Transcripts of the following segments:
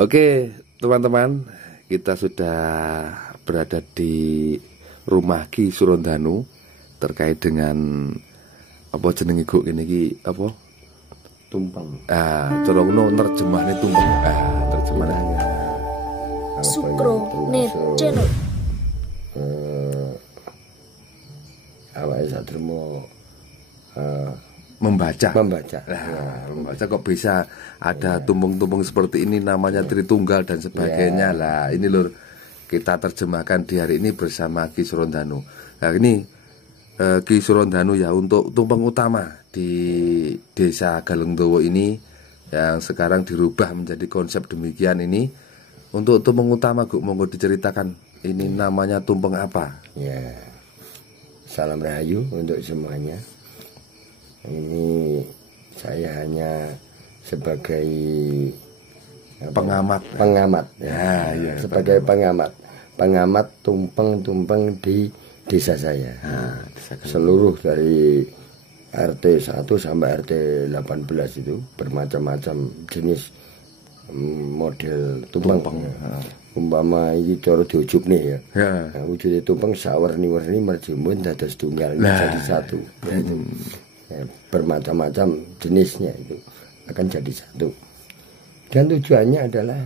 Oke, teman-teman, kita sudah berada di rumah Ki Surondanu terkait dengan apa jenenge Gu kene iki apa? Tumpeng. Cara ngono nerjemahne tumpeng. Terjemahannya. Sukro Net Channel. Awake satrimo membaca. membaca Kok bisa ada tumpeng-tumpeng seperti ini namanya Tritunggal dan sebagainya lah. Ini lur kita terjemahkan di hari ini bersama Ki Surondanu. Nah ini Ki Surondanu ya untuk tumpeng utama di desa Galengdowo ini yang sekarang dirubah menjadi konsep demikian ini. Untuk tumpeng utama Gu, monggo diceritakan ini namanya tumpeng apa? Ya, salam rahayu untuk semuanya. Ini saya hanya sebagai Pengamat. Ya, sebagai pengamat tumpeng di desa saya. Seluruh dari RT 1 sampai RT 18 itu bermacam-macam jenis model tumpeng. Umpama iki cara diujub nih ya. Nah, wujudnya tumpeng sawerni-werni merjumun dados tunggal jadi satu. Ya, bermacam-macam jenisnya itu akan jadi satu. Dan tujuannya adalah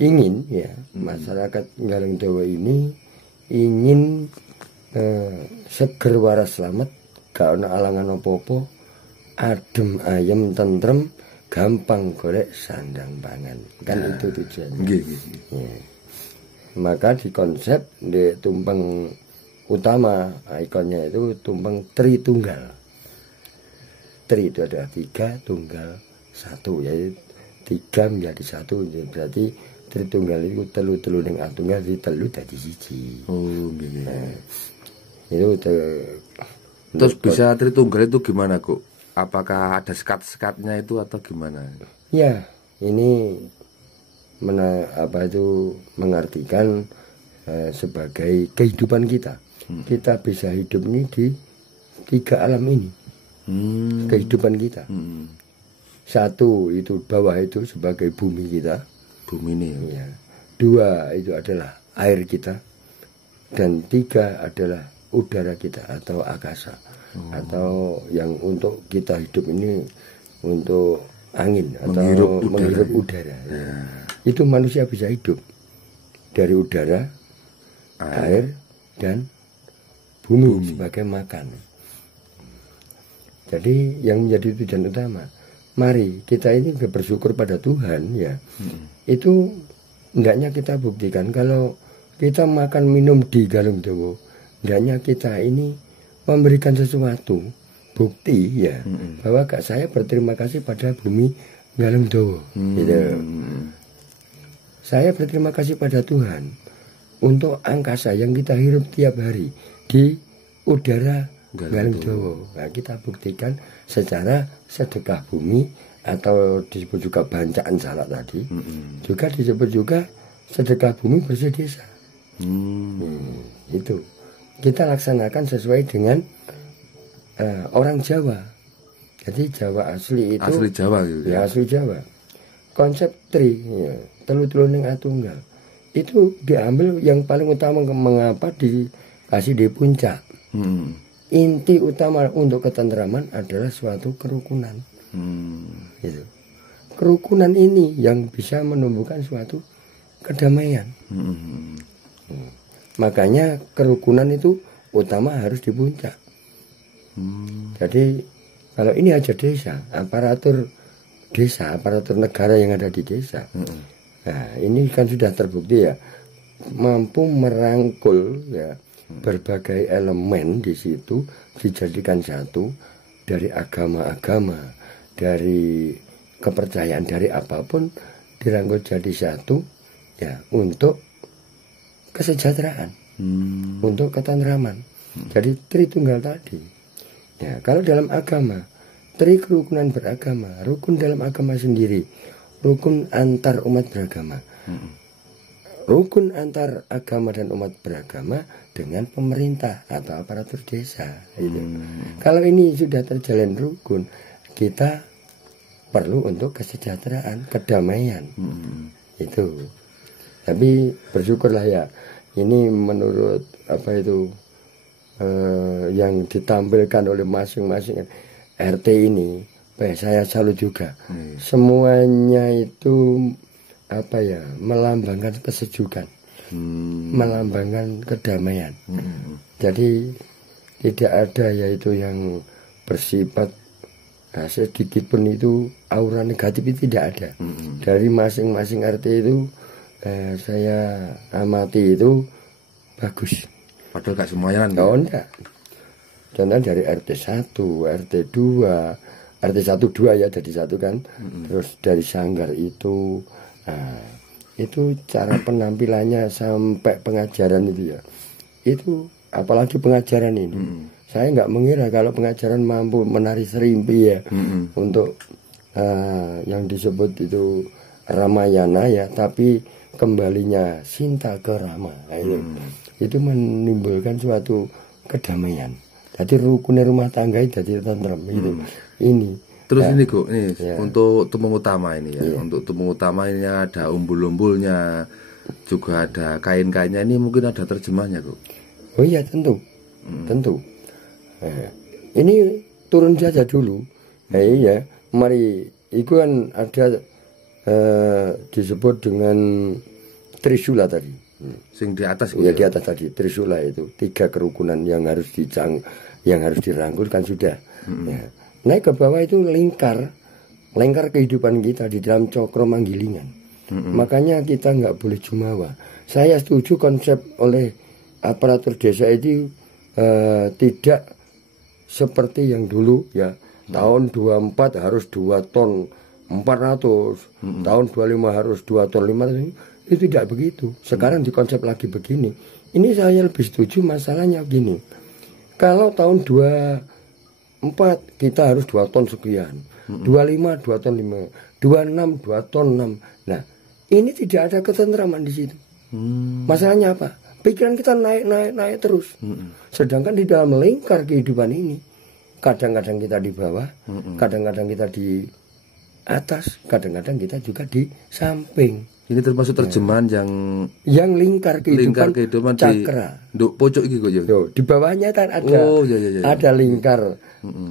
ingin ya masyarakat Galengdowo ini ingin seger waras selamat, gak ana alangan apa-apa, adem ayem tentrem, gampang golek sandang pangan. Kan itu tujuannya. Ya. Maka di konsep di tumpeng utama ikonnya itu tumpeng Tritunggal. Tri itu ada 3, tunggal 1, yaitu 3 menjadi 1, berarti Tritunggal itu telu ning atunggal di telu dadi siji. Itu Terus bisa Tritunggal itu gimana Kok? Apakah ada sekat-sekatnya itu atau gimana? Ya, ini mengartikan sebagai kehidupan kita. Kita bisa hidup ini di 3 alam ini. Kehidupan kita. 1 itu bawah itu sebagai bumi kita. Bumi ini. Ya. 2 itu adalah air kita. Dan 3 adalah udara kita atau akasa. Atau yang untuk kita hidup ini untuk angin atau menghirup udara. Ya. Itu manusia bisa hidup dari udara, air dan bumi sebagai makan. Jadi yang menjadi tujuan utama, mari kita ini bersyukur pada Tuhan ya. Itu hendaknya kita buktikan kalau kita makan minum di Galengdowo, hendaknya kita ini memberikan sesuatu bukti ya bahwa saya berterima kasih pada bumi Galengdowo. Gitu. Saya berterima kasih pada Tuhan untuk angkasa yang kita hirup tiap hari di udara Galengdowo. Nah, kita buktikan secara sedekah bumi atau disebut juga bancaan salak tadi. Juga disebut juga sedekah bumi bersih desa. Itu kita laksanakan sesuai dengan orang Jawa. Jadi Jawa asli itu asli Jawa gitu. Ya, asli Jawa. Konsep tri ya, telu ning atunggal. Itu diambil yang paling utama mengapa dikasih di puncak. Inti utama untuk ketentraman adalah suatu kerukunan. Gitu. Kerukunan ini yang bisa menumbuhkan suatu kedamaian. Makanya kerukunan itu utama harus di puncak. Jadi kalau ini aja desa, aparatur negara yang ada di desa. Nah, ini kan sudah terbukti ya, mampu merangkul ya berbagai elemen di situ dijadikan satu, dari agama-agama, dari kepercayaan, dari apapun dirangkul jadi satu ya untuk kesejahteraan, untuk ketentraman. Jadi Tritunggal tadi. Ya, kalau dalam agama, tri kerukunan beragama, rukun dalam agama sendiri, rukun antar umat beragama. Rukun antar agama dan umat beragama dengan pemerintah atau aparatur desa. Gitu. Kalau ini sudah terjalin rukun, kita perlu untuk kesejahteraan, kedamaian. itu. Tapi bersyukurlah ya, ini menurut apa itu yang ditampilkan oleh masing-masing RT ini, saya salut juga. Semuanya itu apa ya, melambangkan kesejukan, melambangkan kedamaian. Jadi tidak ada yaitu yang bersifat sedikit pun itu aura negatif itu tidak ada. Dari masing-masing RT itu saya amati itu bagus. Padahal gak semuanya kan? Oh enggak. Contohnya dari RT 1, RT 2, RT 1 2 ya jadi satu kan. Terus dari sanggar itu, itu cara penampilannya sampai pengajaran itu ya. Itu apalagi pengajaran ini. Saya nggak mengira kalau pengajaran mampu menari serimpi ya untuk yang disebut itu Ramayana ya, tapi kembalinya Sinta ke Rama. Itu menimbulkan suatu kedamaian. Jadi rukun rumah tangga itu jadi tentrem itu. Ini. Terus ini kok, ini ya. Untuk tumung utama ini ya. Untuk tumung utama ini ada umbul-umbulnya, juga ada kain-kainnya. Ini mungkin ada terjemahnya kok. Oh iya tentu, tentu. Ini turun saja dulu. Iya, mari. Itu kan ada disebut dengan Trisula tadi. Sing di atas ya, di atas tadi Trisula itu 3 kerukunan yang harus dirangkul kan sudah. Ya. Naik ke bawah itu lingkar kehidupan kita di dalam cokro manggilingan. Makanya kita nggak boleh jumawa. Saya setuju konsep oleh aparatur desa itu tidak seperti yang dulu ya. Tahun 24 harus 2 ton 400, tahun 25 harus 2 ton 500. Itu tidak begitu. Sekarang dikonsep lagi begini. Ini saya lebih setuju masalahnya gini. Kalau tahun 24 kita harus 2 ton sekian, 25 2 ton 5, 26 2 ton 6. Nah, ini tidak ada ketentraman di situ. Masalahnya apa? Pikiran kita naik terus. Sedangkan di dalam lingkar kehidupan ini, kadang-kadang kita di bawah, kadang-kadang kita di atas, kadang-kadang kita juga di samping. Ini termasuk terjemahan yang lingkar kehidupan cakra. Nduk pojok iki kok ya. Di bawahnya kan ada ada lingkar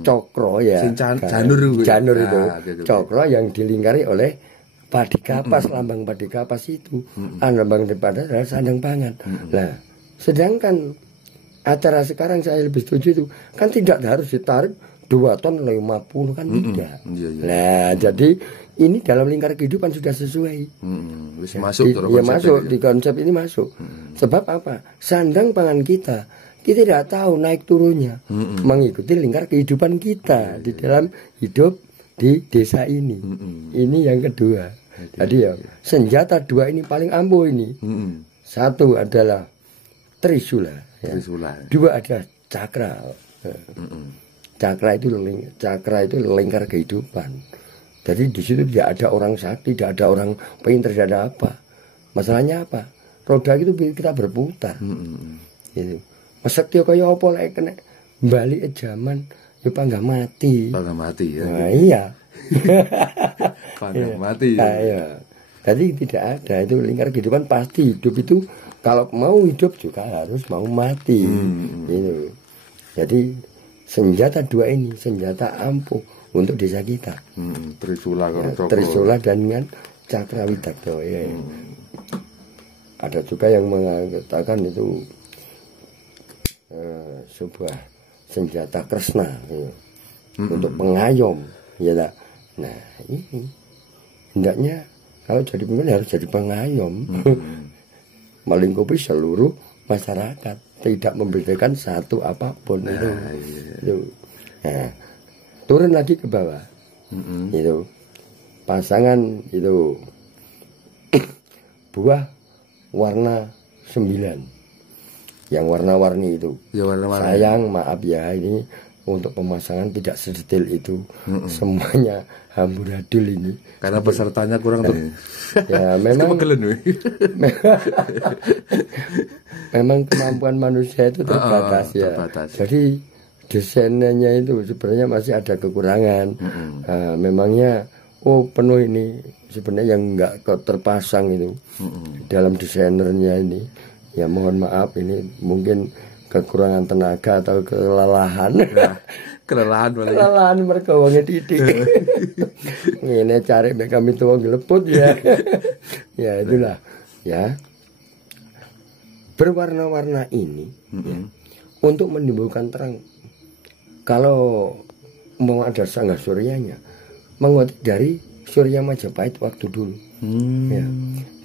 cokro ya. Janur itu. Cokro yang dilingkari oleh padi kapas, lambang padi kapas itu. Lambang daripada adalah sandang pangan. Nah, sedangkan acara sekarang saya lebih setuju itu kan tidak harus ditarik 2 ton 50 kan tidak. Nah, jadi ini dalam lingkar kehidupan sudah sesuai. Masuk ya masuk di konsep ini masuk. Sebab apa? Sandang pangan kita tidak tahu naik turunnya, mengikuti lingkar kehidupan kita di dalam hidup di desa ini. Ini yang kedua. Jadi ya senjata 2 ini paling ampuh ini. 1 adalah Trisula. Ya. 2 adalah cakra. Cakra itu lingkar kehidupan. Jadi di situ tidak ada orang sakti, tidak ada orang pintar, tidak ada apa. Masalahnya apa? Roda itu kita berputar. Gitu. Masaktio kaya apa lek kena balik zaman ya panggah mati. Panggah mati ya. Nah, iya. Panggah mati. Ya. Nah, iya. Jadi tidak ada itu lingkar kehidupan pasti hidup itu kalau mau hidup juga harus mau mati. Gitu. Jadi senjata 2 ini senjata ampuh untuk desa kita. Trisula Trisula dengan cakra widakdo ya. Ada juga yang mengatakan itu sebuah senjata Kresna ya. Untuk pengayom ya tak? Nah ini hendaknya kalau jadi pemimpin harus jadi pengayom. Melingkupi seluruh masyarakat, tidak membedakan satu apapun. Itu. Nah, turun lagi ke bawah. Itu pasangan itu buah warna 9 yang warna-warni itu ya, warna-warni. Sayang maaf ya ini untuk pemasangan tidak sedetail itu. Semuanya amburadul ini karena pesertanya kurang tuh. Ya memang memang kemampuan manusia itu terbatas ya. Jadi desainnya itu sebenarnya masih ada kekurangan. Memangnya penuh ini sebenarnya yang enggak terpasang itu dalam desainernya ini. Ya mohon maaf ini mungkin kekurangan tenaga atau kelelahan. Kelelahan mereka wonge titik. Ngene cari mek kami tuwa gleput ya. Ya itulah ya. Berwarna-warna ini ya, untuk menimbulkan terang. Kalau mau ada Sangga Suryanya mengutip dari Surya Majapahit waktu dulu. Ya.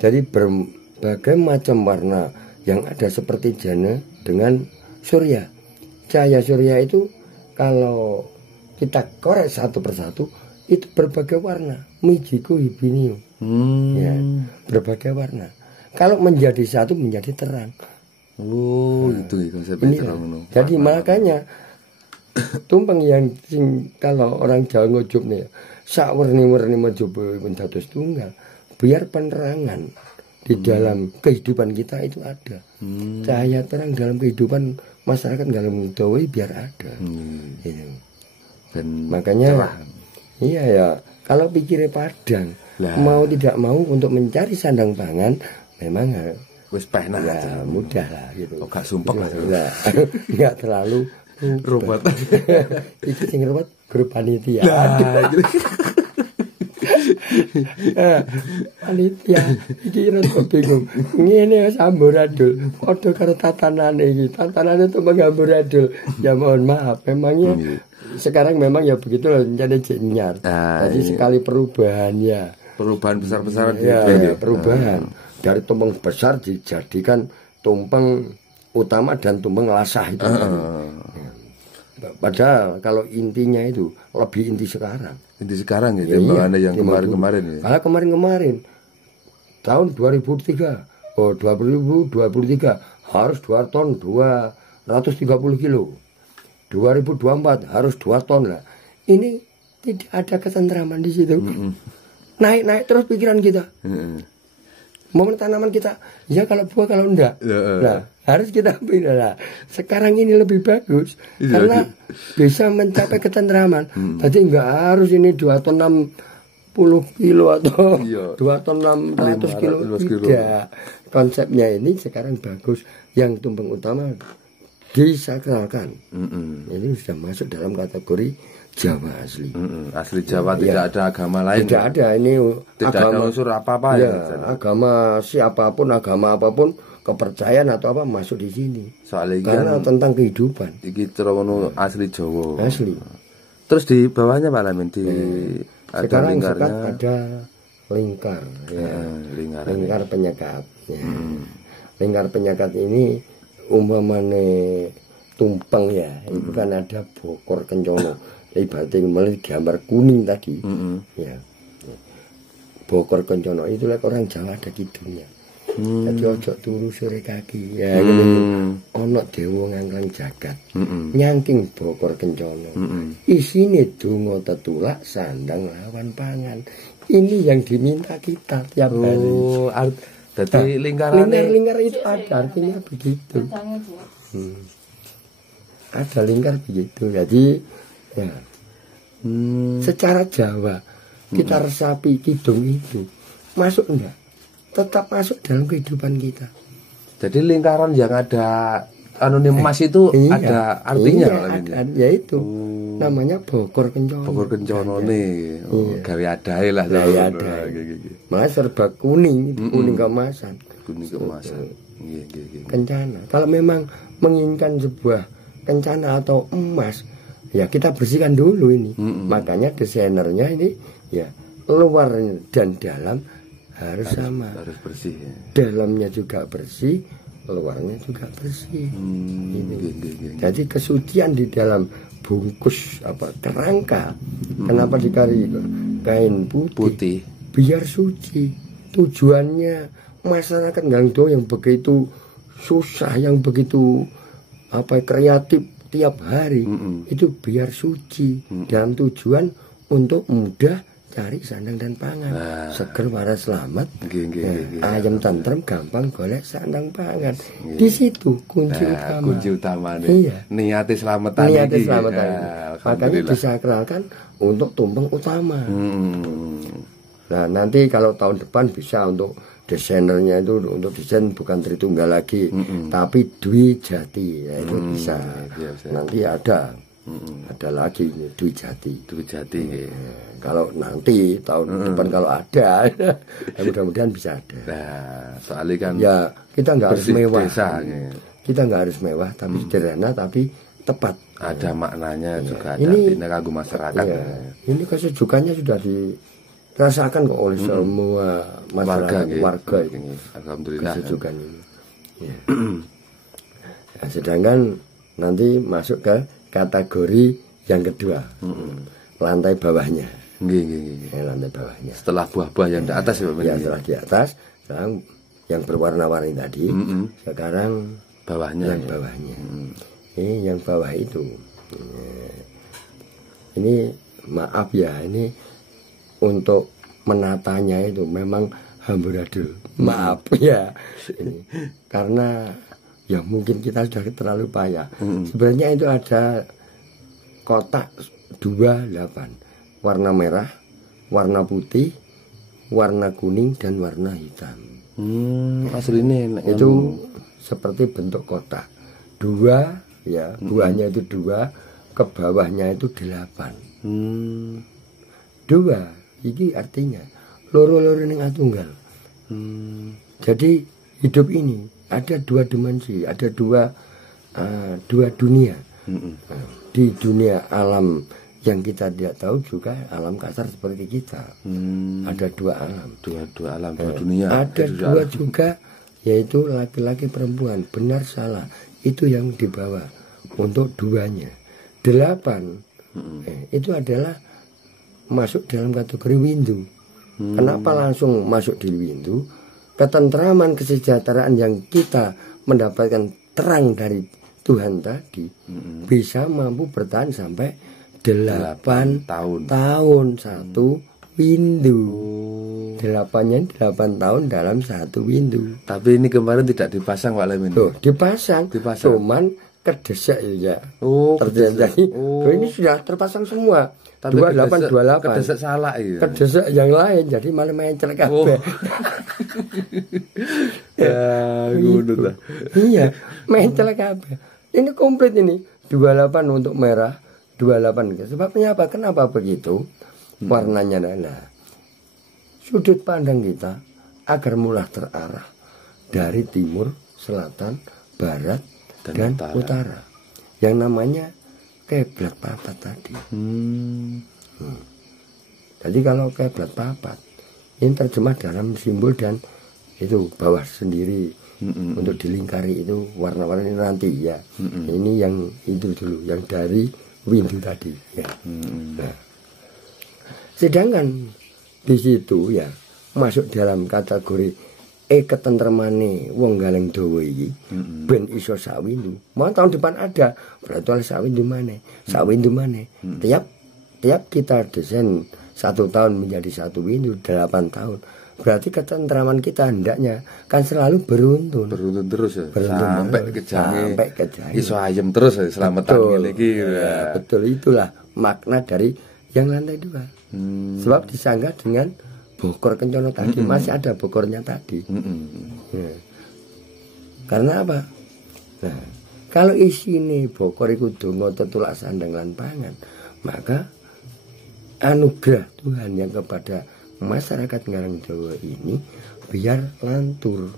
Jadi berbagai macam warna yang ada seperti jana dengan surya. Cahaya surya itu kalau kita korek satu persatu itu berbagai warna. Mijiku hibiniu. Ya, berbagai warna. Kalau menjadi satu menjadi terang. Itu konsepnya terang. Jadi makanya tumpeng yang kalau orang Jawa ngujup nih, sak werni-werni majuba dados tunggal. Biar penerangan di dalam kehidupan kita itu ada. Cahaya terang dalam kehidupan masyarakat dalam dawai biar ada. Gitu. Dan makanya cerah. Iya ya, kalau pikirnya padang, mau tidak mau untuk mencari sandang pangan memang wis pena ya, mudah lah gitu. Oh, gak sumpek lah. Enggak terlalu robot. Itu sing robot grup panitia. Panitia iki rada bingung. Ngene wis amburadul, padha karo tatanane iki. Tatanane itu mengamburadul. Ya mohon maaf, memangnya sekarang memang ya begitu loh, jadi jenyar. Jadi sekali perubahannya. Perubahan besar-besaran ya, perubahan. Dari tumpeng besar dijadikan tumpeng utama dan tumpeng lasah itu. Padahal kalau intinya itu lebih inti sekarang. Inti sekarang ya, timbangannya yang kemarin-kemarin ya. Kalau kemarin-kemarin tahun 2003, 2023 harus 2 ton 230 kilo. 2024 harus 2 ton lah. Ini tidak ada ketentraman di situ. Naik-naik terus pikiran kita. Momen tanaman kita, ya kalau buah kalau enggak. Nah, harus kita pilih lah. Sekarang ini lebih bagus karena bisa mencapai ketentraman. Jadi enggak harus ini 2 ton 60 kilo atau 2 ton 600 kilo. Tidak. Konsepnya ini sekarang bagus. Yang tumpeng utama disakralkan. Ini sudah masuk dalam kategori Jawa asli. Asli Jawa, tidak ada agama lain. Tidak ada, ini tidak agama, ada unsur apa-apa ya. Agama siapapun, agama apapun, kepercayaan atau apa masuk di sini. Soalnya karena kan tentang kehidupan. Iki cerono asli Jawa. Asli. Terus di bawahnya Pak Lamin di ada sekarang lingkarnya. Ada lingkar, ya. Lingkar penyekat. Ya. Lingkar penyekat ini umpamane tumpeng ya, itu kan ada bokor kencono. Ibaratnya malah gambar kuning tadi, ya. Bokor kencono itu orang Jawa ada kidungnya. Jadi ojo turu sore kaki, ya. Ono dewa ngangklang jagat, nyangking bokor kencono. Isine donga tetulak sandang lawan pangan. Ini yang diminta kita tiap hari. Jadi lingkar itu ada artinya begitu. Ada lingkar begitu. Jadi ya, secara Jawa kita resapi kidung itu masuk enggak? Tetap masuk dalam kehidupan kita. Jadi lingkaran yang ada anonim emas itu ada artinya yaitu namanya bokor kencono. Bokor kencono nih, gawe adae lah. Mas serba kuning, kuning keemasan. Kuning keemasan. Kencana. Kalau memang menginginkan sebuah kencana atau emas, ya kita bersihkan dulu ini. Makanya desainernya ini ya luar dan dalam harus sama. Harus bersih. Ya. Dalamnya juga bersih, luarnya juga bersih. Jadi kesucian di dalam bungkus apa kerangka. Kenapa dikari kain putih? Biar suci. Tujuannya masyarakat Gangdo yang begitu susah, yang begitu kreatif tiap hari itu biar suci dalam tujuan untuk mudah cari sandang dan pangan. Seger waras selamat. Ayam tentrem gampang golek sandang pangan. Di situ kunci utama. Kunci utamanya. Iya. Niati selamatan. Makanya disakralkan untuk tumpeng utama. Nah, nanti kalau tahun depan bisa untuk desainernya itu untuk desain bukan Tritunggal lagi, tapi Dwi Jati, ya itu bisa. Nanti ada lagi Dwi Jati. Dwi Jati. Kalau nanti tahun depan kalau ada, ya mudah-mudahan bisa ada. Nah, soalnya kan ya kita nggak harus mewah. Desa, kita nggak harus mewah, tapi sederhana, tapi tepat. Ada maknanya juga, ada ini kagum masyarakat. Ini kesejukannya sudah dirasakan kok oleh semua masyarakat warga ini. Alhamdulillah. Kesejukan ini. Ya. Nah, sedangkan nanti masuk ke kategori yang kedua, lantai bawahnya. Lantai bawahnya. Setelah buah-buah yang di atas ya, setelah di atas, sekarang yang berwarna-warni tadi, sekarang bawahnya. Yang bawahnya. Ini yang bawah itu. Ini maaf ya, ini untuk menatanya itu memang amburadul. Maaf ya. Ini karena ya mungkin kita sudah terlalu payah. Sebenarnya itu ada kotak 28, warna merah, warna putih, warna kuning dan warna hitam. Aslinya itu seperti bentuk kotak. 2 ya, buahnya itu 2, ke bawahnya itu 8. 2 ini artinya loro-loro ning tunggal. Jadi hidup ini ada 2 dimensi, ada dua dunia. Di dunia alam yang kita tidak tahu juga alam kasar seperti kita. Ada 2 alam, dua alam, 2 dunia. Ada 2 juga, yaitu laki-laki perempuan, benar salah. Itu yang dibawa untuk 2-nya. 8 itu adalah masuk dalam kategori windu. Kenapa langsung masuk di windu? Ketentraman, kesejahteraan yang kita mendapatkan terang dari Tuhan tadi bisa mampu bertahan sampai 8 tahun satu windu. 8-nya 8 tahun dalam satu windu. Tapi ini kemarin tidak dipasang Pak Lemin. Dipasang. Cuman kedesak ya. Terjadi. Ini sudah terpasang semua. 28. Kedesak salah ya. Kedesak yang lain jadi malah mencel kabeh. Ya, ngono ta. Iya, mencel kabeh. Ini komplit ini. 28 untuk merah, 28. Sebabnya apa? Kenapa begitu? Warnanya adalah sudut pandang kita agar mudah terarah dari timur, selatan, barat, dan utara. Yang namanya kiblat papat tadi. Jadi kalau kiblat papat ini terjemah dalam simbol dan itu bawah sendiri untuk dilingkari itu warna-warna ini nanti ya. Ini yang itu dulu, yang dari windu tadi. Ya. Nah, sedangkan di situ ya masuk dalam kategori ketentremane wong galeng dawa iki ben iso sawindu. Mau tahun depan ada, berarti oleh sawindu maneh. Sawindu maneh. Tiap kita desain 1 tahun menjadi 1 windu 8 tahun. Berarti ketentraman kita hendaknya kan selalu beruntun terus ya. Sampai ke jange. Iso ayem terus ya selamatan ngene iki. Ya, betul, itulah makna dari yang lantai 2. Sebab disanggah dengan bokor kencono tadi, masih ada bokornya tadi. Ya. Karena apa? Nah, kalau isi ini bokor itu donga tetulak sandang lan pangan, maka anugerah Tuhan yang kepada masyarakat Ngarang Jawa ini biar lantur,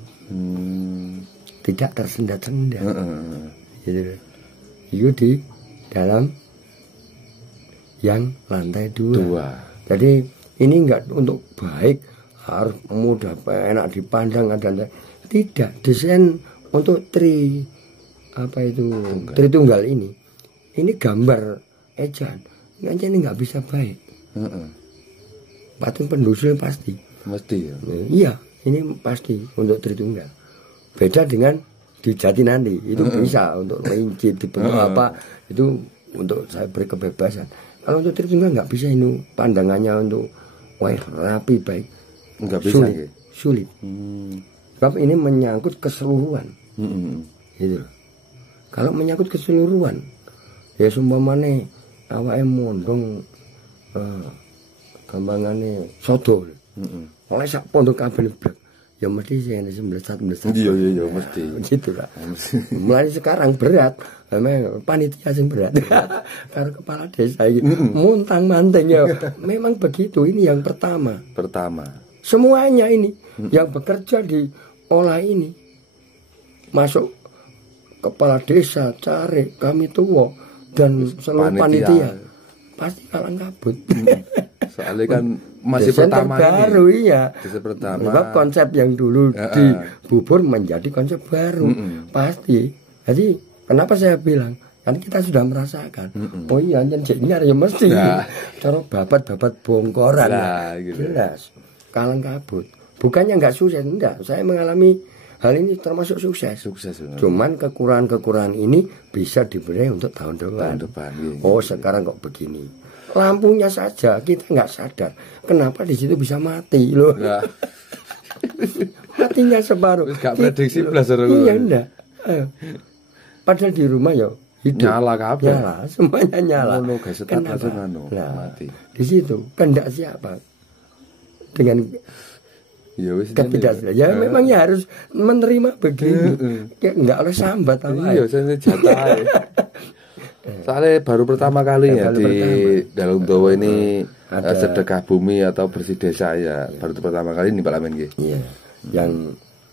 tidak tersendat-sendat. Gitu. Itu di dalam yang lantai 2. Jadi ini enggak untuk baik, harus mudah, enak dipandang, ada tidak. Desain untuk Tritunggal ini gambar ejaan, ini nggak bisa baik. Patung pendusul pasti. Mesti ya. Iya, ini pasti untuk Tritunggal. Beda dengan di Jati nanti, itu bisa untuk rinci dibentuk apa, itu untuk saya beri kebebasan. Kalau untuk Tritunggal nggak bisa, ini pandangannya untuk rapi baik, nggak bisa, sulit. Sebab ini menyangkut keseluruhan. Gitu. Kalau menyangkut keseluruhan, ya sumpamane awake mondong gampangane sodo. Oleh sak pondok kabeh blek. Ya mesti sing semblesat. Iya mesti. Gitu lah. Mulai sekarang berat, memang panitia sing berat. Karo kepala desa iki muntang-manting ya. Memang begitu, ini yang pertama. Semuanya ini yang bekerja di olah ini. Masuk kepala desa, carik, kami tua dan seluruh panitia. Pasti kalang kabut. Soalnya kan masih Desain pertama baru ini. Iya. Pertama. Sebab konsep yang dulu di bubur menjadi konsep baru. Pasti. Jadi kenapa saya bilang? Kan kita sudah merasakan. Oh iya, nyenjeknya ya mesti. Cara babat-babat bongkoran. Gitu. Jelas. Kalang kabut. Bukannya enggak sukses, enggak. Saya mengalami hal ini termasuk sukses. Cuman kekurangan-kekurangan ini bisa diberi untuk tahun depan. Oh, sekarang kok begini. Lampunya saja kita nggak sadar. Kenapa di situ bisa mati loh? Matinya separuh. Gak prediksi belas. Iya enggak. Padahal di rumah ya hidup. Nyala kabeh. Nyala, semuanya nyala. Kenapa? Mati. Di situ kehendak siapa? Dengan ketidaksengaja. Ya memang ya harus menerima begini. Enggak oleh sambat apa. Iya, saya jatah. Soalnya baru pertama kali ya di Dalung Dawa ini sedekah bumi atau bersih desa ya. Baru pertama kali ini Pak Lamin. Iya.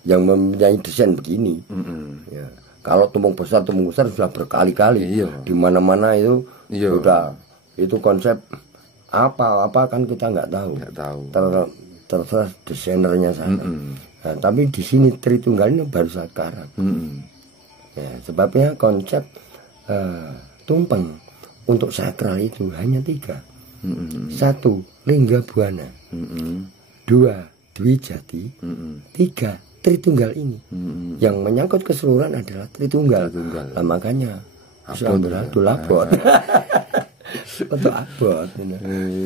Yang mempunyai desain begini. Ya. Kalau tumpeng besar sudah berkali-kali. Di mana-mana itu sudah itu konsep apa kan kita nggak tahu. Terserah desainernya sana. Nah, tapi di sini Tritunggal ini baru sekarang. Ya, sebabnya konsep tumpeng untuk sakral itu hanya 3. 1. Lingga Buana. 2. Dwi Jati. 3. Tritunggal ini. Yang menyangkut keseluruhan adalah Tritunggal. Nah, makanya itu labor. Untuk abot.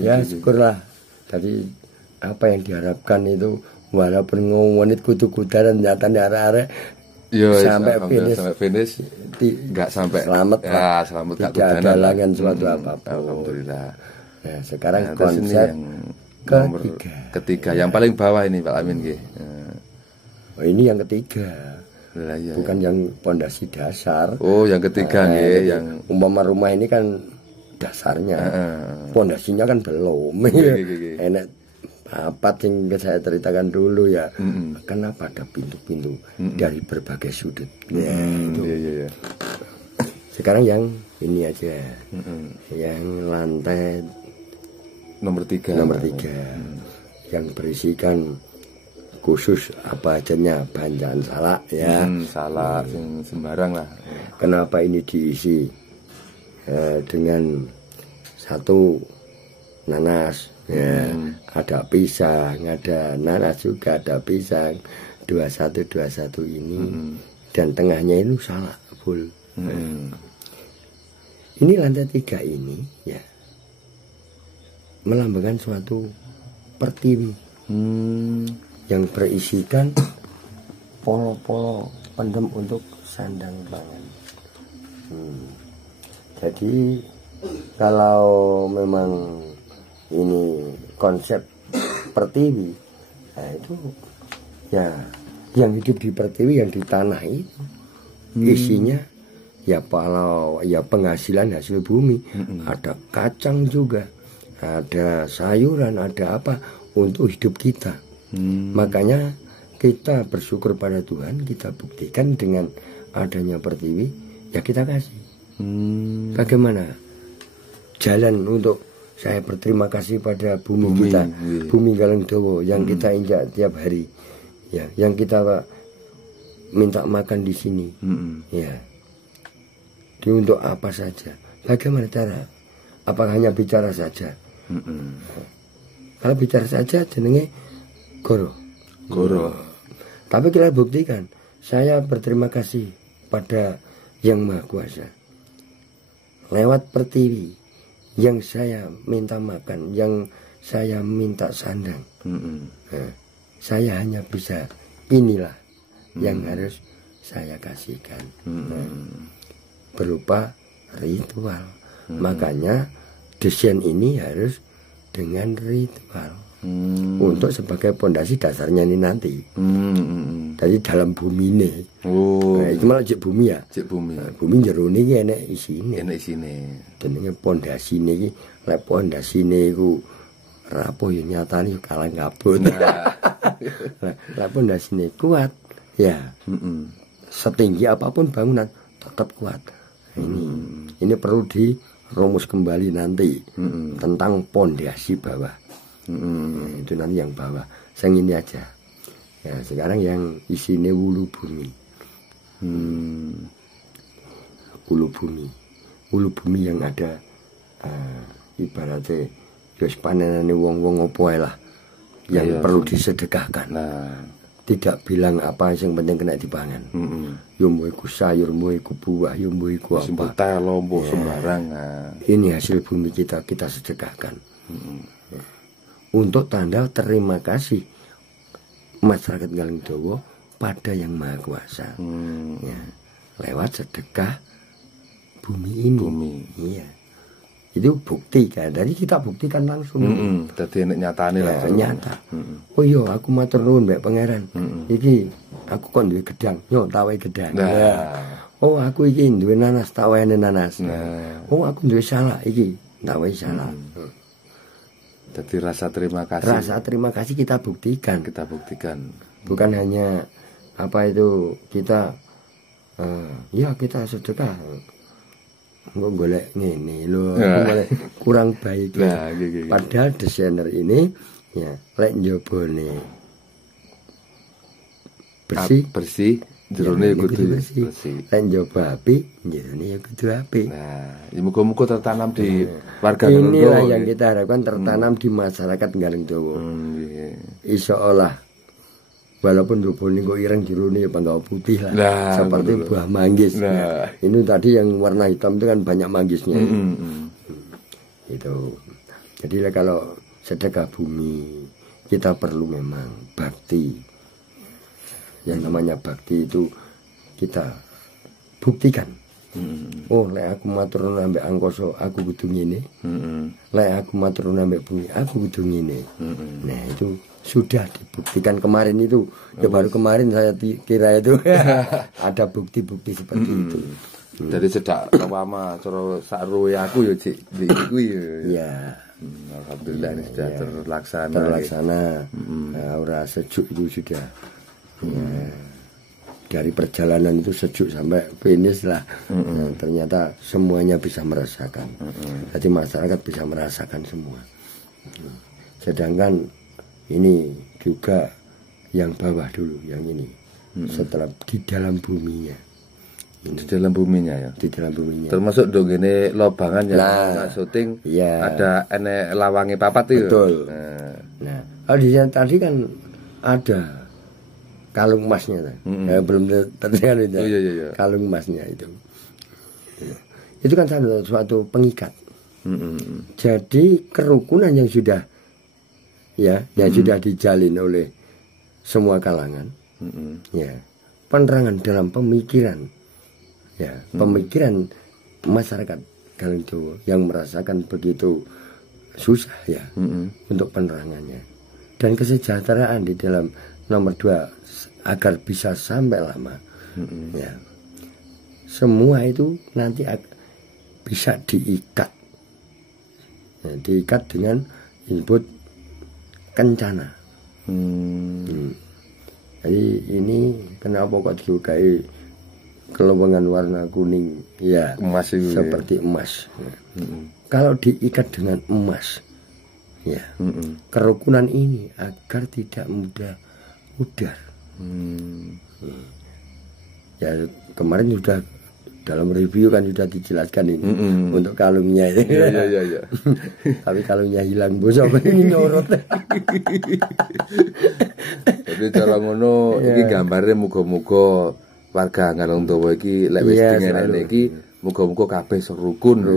Ya syukurlah. Tadi apa yang diharapkan itu walaupun ngomongin kutu-kutaran nyatanya arah-arah. Sampai finish nggak sampai selamat tidak ada halangan suatu apa-apa. Alhamdulillah. Nah, sekarang konsep yang ketiga yang paling bawah ini Pak Lamin. Oh, ini yang ketiga. Bukan yang pondasi dasar. Oh, yang ketiga yang umpama rumah ini kan dasarnya. Pondasinya kan belum. Enak apa yang saya ceritakan dulu ya. Kenapa ada pintu-pintu dari berbagai sudut. Itu. Sekarang yang ini aja. Yang lantai nomor 3. Yang berisikan khusus apa ajanya banjaan salak ya. Salak sembarang lah. Kenapa ini diisi dengan 1 nanas. Ya, ada pisang, ada nanas juga, ada pisang 21 ini dan tengahnya itu salak full. Ini lantai 3 ini ya melambangkan suatu pertiwi yang berisikan polo-polo pendem untuk sandang pangan. Jadi kalau memang ini konsep pertiwi, nah itu ya yang hidup di pertiwi yang di tanah itu isinya ya kalau ya penghasilan hasil bumi, ada kacang juga, ada sayuran, ada apa untuk hidup kita. Makanya kita bersyukur pada Tuhan, kita buktikan dengan adanya pertiwi ya kita kasih. Bagaimana jalan untuk saya berterima kasih pada bumi kita, bumi Galang Dawa yang kita injak tiap hari, ya, yang kita minta makan di sini, ya. Untuk apa saja? Bagaimana cara? Apakah hanya bicara saja? Kalau bicara saja, jenenge goro. Tapi kita buktikan, saya berterima kasih pada Yang Maha Kuasa lewat pertiwi. Yang saya minta makan, yang saya minta sandang, nah, saya hanya bisa inilah yang harus saya kasihkan, berupa ritual. Makanya desain ini harus dengan ritual. Untuk sebagai pondasi dasarnya ini nanti. Dari dalam bumi ini. Nah, itu malah cek bumi ya. Cek bumi. Nah, bumi jero niki enek isine. Enek isine. Jenenge pondasi niki, lek pondasi niku rapuh ya nyatane kalah kabut. Lek pondasi ini kuat, ya. Setinggi apapun bangunan tetap kuat. Ini perlu dirumus kembali nanti tentang pondasi bawah. Itu nanti yang bawah. Yang ini aja. Ya, sekarang yang isinya wulu bumi. Wulu bumi yang ada ibaratnya wis panenane wong-wong opo ae lah yang perlu disedekahkan. Tidak bilang apa yang penting kena dipangan. Yo mbuh iku sayur, mbuh iku buah, yo mbuh iku apa. Telo mbuh sembarang. Ini hasil bumi kita sedekahkan. Untuk tanda terima kasih masyarakat Galungdowo pada Yang Maha Kuasa. Ya, lewat sedekah bumi ini. Iya. Itu bukti kan. Jadi kita buktikan langsung. Dadi nek nyatane ya, nyata. Oh iya, aku matur nuwun mbek pangeran. Iki aku kon duwe gedang. Yo tak wae gedang. Oh, aku iki duwe nanas, tak wae nanas. Oh, aku duwe salak iki, tak wae salak. Jadi rasa terima kasih. Rasa terima kasih kita buktikan. Bukan hanya apa itu kita ya kita sedekah. Enggak boleh ngene lho, kurang baik. Padahal desainer ini ya lek njobone bersih jerone kudu bersih. Lek njoba apik, jerone ya kudu apik. Nah, muga-muga tertanam di warga Galungdowo. Inilah yang kita harapkan tertanam di masyarakat Galungdowo. Insyaallah. Walaupun jobone kok ireng jerone ya panggawa putih lah. Seperti buah manggis. Ini tadi yang warna hitam itu kan banyak manggisnya. Itu. Jadi kalau sedekah bumi kita perlu memang bakti. Yang namanya bakti itu kita buktikan. Oh, lek aku matur nuwun ambek angkasa, aku kudu ngene. Lek aku matur nuwun ambek bumi, aku kudu ngene. Nah, itu sudah dibuktikan kemarin itu. Ya baru kemarin saya kira itu ada bukti-bukti seperti itu. Dari sedak awama cara sakruwe aku ya Cik iku ya. Alhamdulillah ini sudah terlaksana. Nah, ora sejuk itu sudah. Dari perjalanan itu sejuk sampai finish lah. Nah, ternyata semuanya bisa merasakan. Jadi masyarakat bisa merasakan semua. Sedangkan ini juga yang bawah dulu, yang ini. Setelah di dalam buminya. Di dalam buminya ya. Di dalam buminya. Termasuk dong ini lobangan yang syuting. Ada enek lawangi papat itu. Betul. Nah, di sana tadi kan ada kalung emasnya belum terlihat itu. Iya. Kalung emasnya itu. Itu kan suatu pengikat. Jadi kerukunan yang sudah yang sudah dijalin oleh semua kalangan. Ya. Penerangan dalam pemikiran. Ya, pemikiran masyarakat Galungdowo yang merasakan begitu susah ya untuk penerangannya. Dan kesejahteraan di dalam nomor 2 agar bisa sampai lama. Ya. Semua itu nanti bisa diikat. Ya, diikat dengan input kencana. Jadi ini kenapa kok disukai kelombangan warna kuning ya emas itu, seperti emas. Kalau diikat dengan emas ya kerukunan ini agar tidak mudah pudar. Ya kemarin sudah dalam review kan sudah dijelaskan ini untuk kalungnya. Iya. Tapi kalungnya hilang bosok ini nyorot. Jadi cara ngono iki gambare muga-muga warga Galungdowo iki lek wis dingene iki muga-muga kabeh rukun.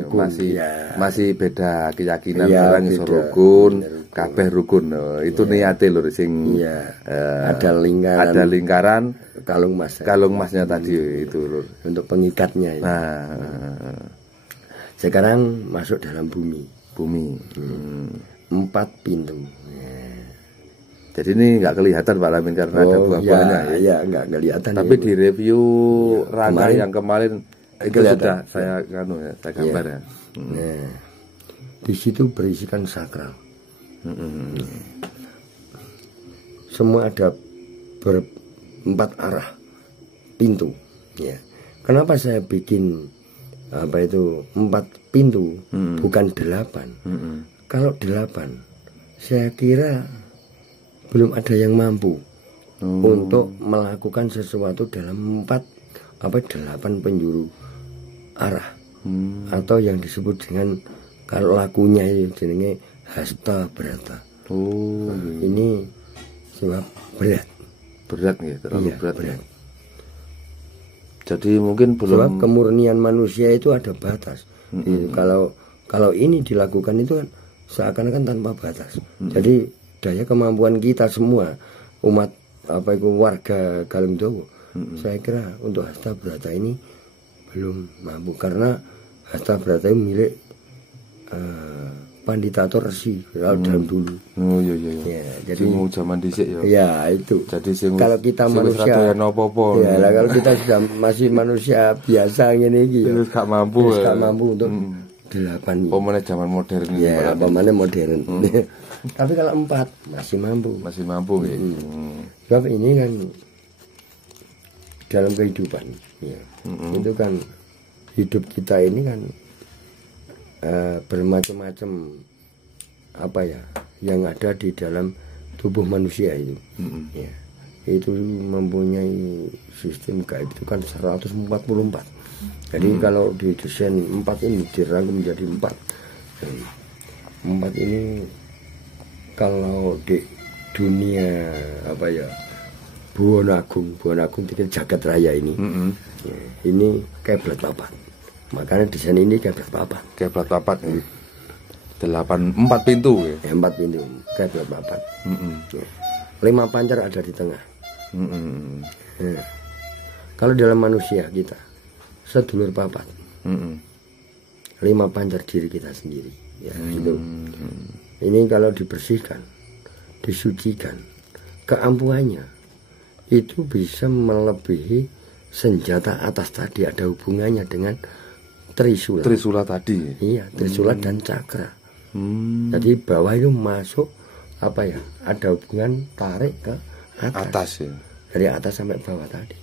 Masih beda keyakinan orang iso rukun, kabeh rukun. Itu niate lho sing ada lingkaran kalung emas. Kalung emasnya tadi itu lho untuk pengikatnya. Sekarang masuk dalam bumi. 4 pintu. Jadi ini nggak kelihatan Pak Lamin karena ada buah-buahnya. Ya, nggak kelihatan. Tapi ya, di review rangka kemarin, yang kemarin itu kelihatan. sudah saya gambar ya. Nah, di situ berisikan sakral. Semua ada berempat arah pintu. Ya. Kenapa saya bikin 4 pintu, bukan 8? Kalau 8, saya kira belum ada yang mampu untuk melakukan sesuatu dalam 8 penjuru arah, atau yang disebut dengan, kalau lakunya itu jenenge hasta brata. Ini sebab berat gitu, terlalu berat. Jadi mungkin belum. Sebab kemurnian manusia itu ada batas. Kalau ini dilakukan itu kan seakan-akan tanpa batas. Jadi daya kemampuan kita semua umat warga Galungdowo, saya kira untuk hasta brata ini belum mampu, karena hasta brata itu milik Panditator Resi dalam dulu. Iya. Jadi mau zaman dhisik ya. Ya itu. Jadi kalau kita manusia kalau kita sudah masih manusia biasa ngene iki ya. Terus gak mampu untuk 8. Pemane zaman modern ini. Ya, pemane modern. Tapi kalau 4 masih mampu. Gitu. Sebab ini kan dalam kehidupan ya. Itu kan hidup kita ini kan bermacam-macam yang ada di dalam tubuh manusia itu. Ya. Itu mempunyai sistem gaib itu kan 144. Jadi kalau di desain 4 ini dirangkum menjadi 4. 4 ini kalau di dunia Buwana Agung itu jagat raya ini. Ya, ini kayak belat papat. Makanya desain ini kayak belat papat. 4 pintu ya. 4 pintu kayak belat papat. 5 pancar ada di tengah. Ya. Kalau dalam manusia kita sedulur papat. 5 pancar diri kita sendiri. Ya, gitu. Ini kalau dibersihkan, disucikan, keampuhannya itu bisa melebihi senjata atas tadi, ada hubungannya dengan Trisula. Trisula tadi. Iya, Trisula dan cakra. Jadi bawah itu masuk ada hubungan tarik ke atas ya. Dari atas sampai bawah tadi.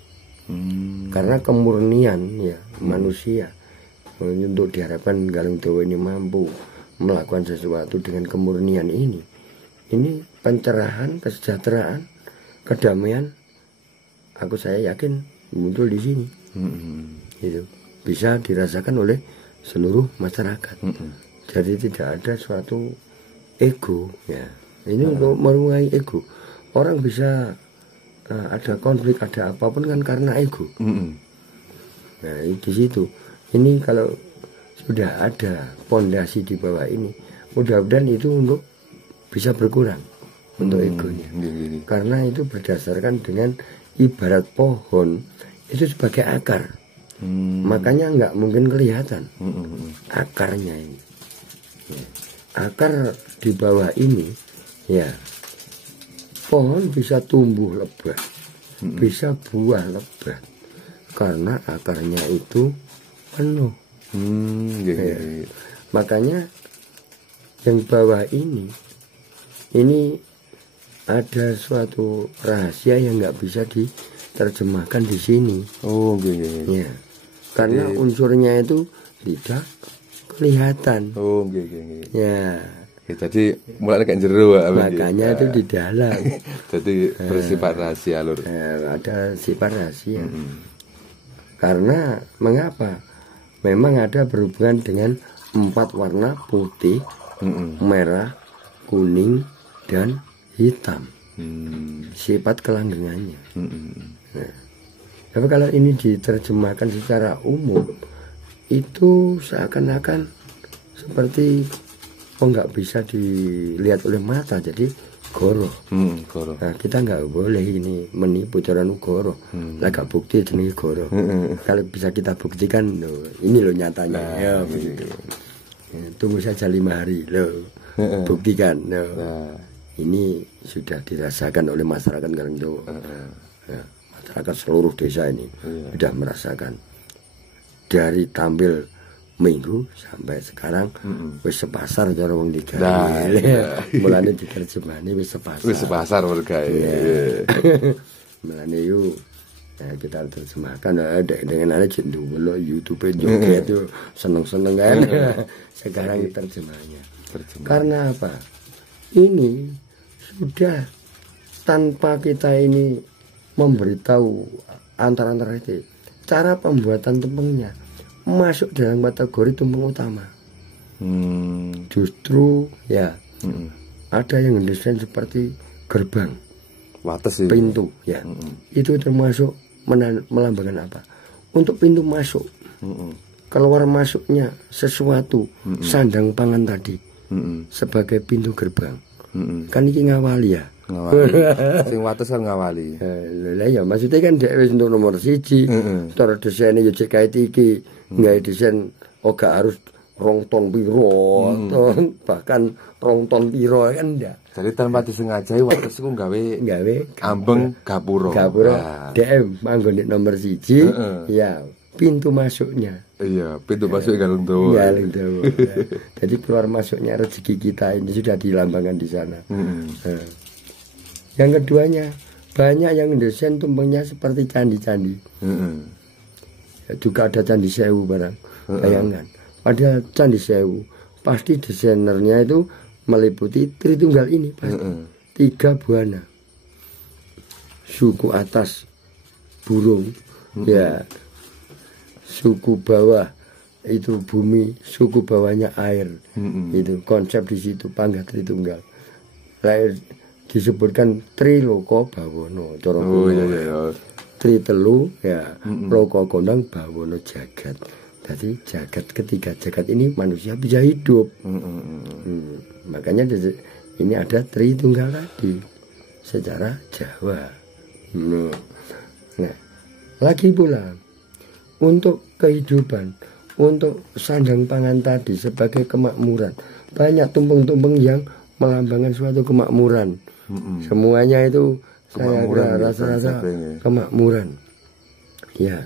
Karena kemurnian ya manusia, untuk diharapkan Galungdowo ini mampu melakukan sesuatu dengan kemurnian ini pencerahan, kesejahteraan, kedamaian, saya yakin muncul di sini. Itu bisa dirasakan oleh seluruh masyarakat. Jadi tidak ada suatu ego ya. Ini untuk meruai ego. Orang bisa ada konflik, ada apapun kan karena ego. Nah, di situ. Ini kalau sudah ada pondasi di bawah ini, mudah-mudahan itu untuk bisa berkurang untuk egonya. Karena itu berdasarkan dengan ibarat pohon itu sebagai akar. Makanya nggak mungkin kelihatan akarnya ini. Ya. Akar di bawah ini ya, pohon bisa tumbuh lebat, bisa buah lebat, karena akarnya itu penuh. Ya. Makanya yang bawah ini ada suatu rahasia yang nggak bisa diterjemahkan di sini. Ya. Karena unsurnya itu tidak kelihatan. Ya. Jadi mulai kayak jero. Makanya itu di dalam. Jadi bersifat rahasia lur. Ada sifat rahasia. Karena mengapa? Memang ada berhubungan dengan 4 warna putih, merah, kuning, dan hitam. Sifat kelanggengannya. Nah, tapi kalau ini diterjemahkan secara umum, itu seakan-akan seperti nggak bisa dilihat oleh mata, jadi goro. Nah, kita nggak boleh ini menipu cara goro. Gak bukti jenis goro. Kalau bisa kita buktikan, ini loh nyatanya. Ya, tunggu saja 5 hari loh, buktikan. ini sudah dirasakan oleh masyarakat Karangjowo. Ya, masyarakat seluruh desa ini sudah merasakan. Dari tampil minggu sampai sekarang wis sepasar cara wong digawe. Mulane diterjemahane wis sepasar. Wis sepasar mergawe. Mulane yo kita terjemahkan dengan ada jendul YouTube joget itu seneng-seneng kan. Sekarang terjemahnya. Karena apa? Ini sudah tanpa kita ini memberitahu antara-antara itu cara pembuatan tumpengnya masuk dalam kategori tumpeng utama. Justru ya ada yang desain seperti gerbang, wates itu. Pintu ya. Itu termasuk melambangkan apa? Untuk pintu masuk, keluar masuknya sesuatu sandang pangan tadi sebagai pintu gerbang. Kan iki ngawali ya. Sing wates kan ngawali. Lah ya maksudnya kan dhek wis untuk nomor 1. Cara desainnya yo cek kae iki, nggawe desain gak harus 2 ton piro, bahkan 2 ton piro kan ndak. Jadi tanpa disengajai wates ku gawe ambeng gapura. DM manggon nomor 1 ya pintu masuknya. Iya, pintu masuk Galung Dawa. Galung Dawa. Jadi keluar masuknya rezeki kita ini sudah dilambangkan di sana. Yang keduanya banyak yang desain tumpengnya seperti candi-candi. Ya, juga ada Candi Sewu barang. Bayangkan, pada Candi Sewu pasti desainernya itu meliputi Tritunggal ini pasti 3 buana. Suku atas burung, ya. Suku bawah itu bumi, suku bawahnya air. Itu konsep di situ Panggah Tritunggal. Lahir disebutkan Triloko Bawono. Tri telu ya, Loko Kondang Bawono jagat. Jadi jagat, ketiga jagat ini manusia bisa hidup. Makanya ini ada Tritunggal tadi secara Jawa. Nah, lagi pula untuk kehidupan, untuk sandang pangan tadi sebagai kemakmuran, banyak tumpeng-tumpeng yang melambangkan suatu kemakmuran. Semuanya itu saya rasa-rasa kemakmuran. Ya,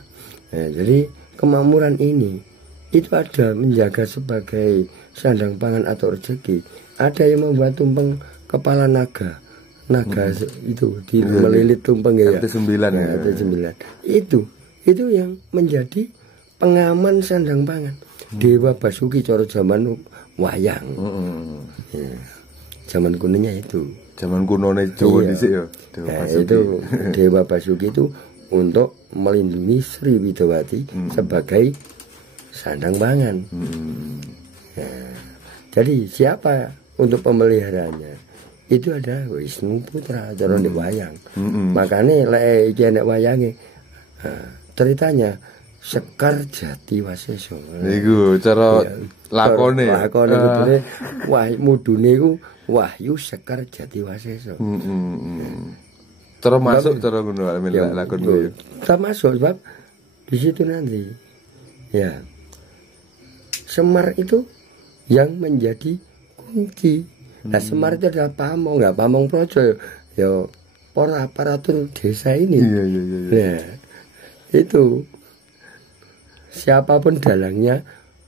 jadi kemakmuran ini itu ada menjaga sebagai sandang pangan atau rezeki. Ada yang membuat tumpeng kepala naga. Naga itu melilit tumpeng ya. RT9 ya. RT9. Itu yang menjadi pengaman sandang pangan. Dewa Basuki cara zaman wayang. Ya. Zaman kunonya itu. Zaman kunone Jawa dhisik ya. Itu Dewa Basuki itu untuk melindungi Sri Widowati sebagai sandang pangan. Nah, jadi siapa untuk pemeliharanya? Itu ada Wisnu Putra cara ndek wayang. Makane lek iki nek wayange ceritanya Sekar Jati Waseso. Niku cara lakone. Lakone kudune mudune iku Wahyu Sekar Jati Waseso. Cara masuk cara ngono lakon kuwi. Termasuk sebab di situ nanti ya Semar itu yang menjadi kunci. Nah, Semar itu adalah pamong, nggak pamong projo ya para aparatur desa ini. Nah, itu siapapun dalangnya,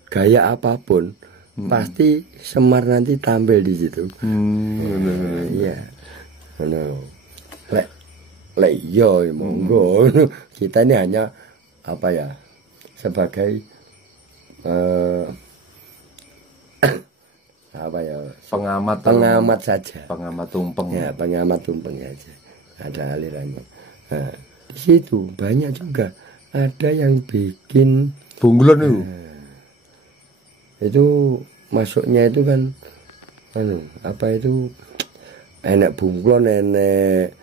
gaya apapun, pasti Semar nanti tampil di situ. Iya, lek yo monggo. Kita ini hanya apa ya sebagai apa ya pengamat saja, pengamat tumpeng ya, pengamat tumpeng saja, ada alirannya. Nah, di situ banyak juga ada yang bikin bunglon itu masuknya itu kan apa itu enak bunglon, enak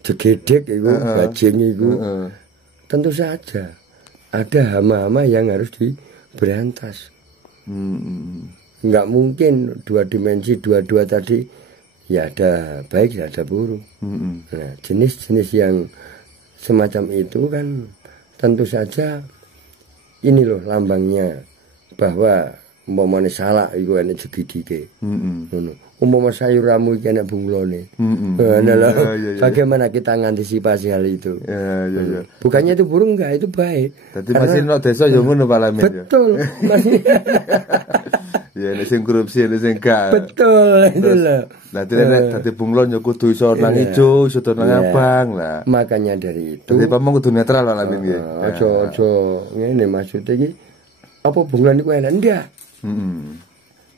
jegedek itu bajing itu. Tentu saja ada hama-hama yang harus diberantas. Nggak mungkin 2 dimensi, 2 tadi ya ada baik ya ada buruk. Nah, jenis-jenis yang semacam itu kan tentu saja ini loh lambangnya bahwa umpamane salak iku enek jegidike. Ngono. Umpama sayur ramu iki enek bunglone. Bagaimana kita mengantisipasi hal itu? Ya. Bukannya itu burung enggak, itu baik. Dadi masih nek desa ya ngono Pak Lamin. Betul. Masih. Ya nek sing korupsi nek sing gak. Betul itu lho. Lah dadi bunglon ya kudu iso nang ijo, iso nang abang lah. Makanya dari itu. Dadi pamong kudu netral Pak Lamin nggih. Aja ngene maksudnya iki apa bunglon iku enak ndak?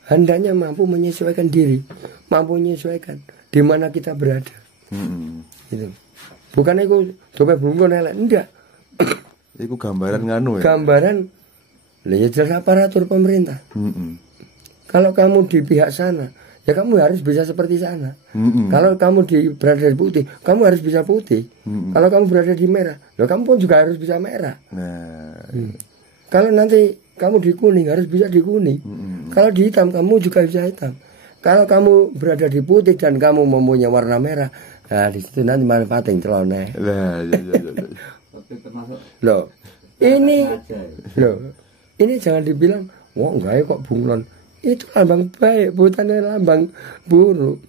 Hendaknya mampu menyesuaikan diri, mampu menyesuaikan di mana kita berada. Gitu. Bukan itu dope bunglon elek, ndak. Iku gambaran nganu ya. Gambaran ya jelas aparatur pemerintah. Kalau kamu di pihak sana, ya kamu harus bisa seperti sana. Kalau kamu berada di putih, kamu harus bisa putih. Kalau kamu berada di merah, ya kamu pun juga harus bisa merah. Kalau nanti kamu di kuning, harus bisa di kuning. Kalau di hitam, kamu juga bisa hitam. Kalau kamu berada di putih dan kamu mempunyai warna merah, nah di situ nanti manfaatin celana. Loh, ini jangan dibilang, wah enggak kok bunglon. Itu lambang baik, bukannya lambang buruk.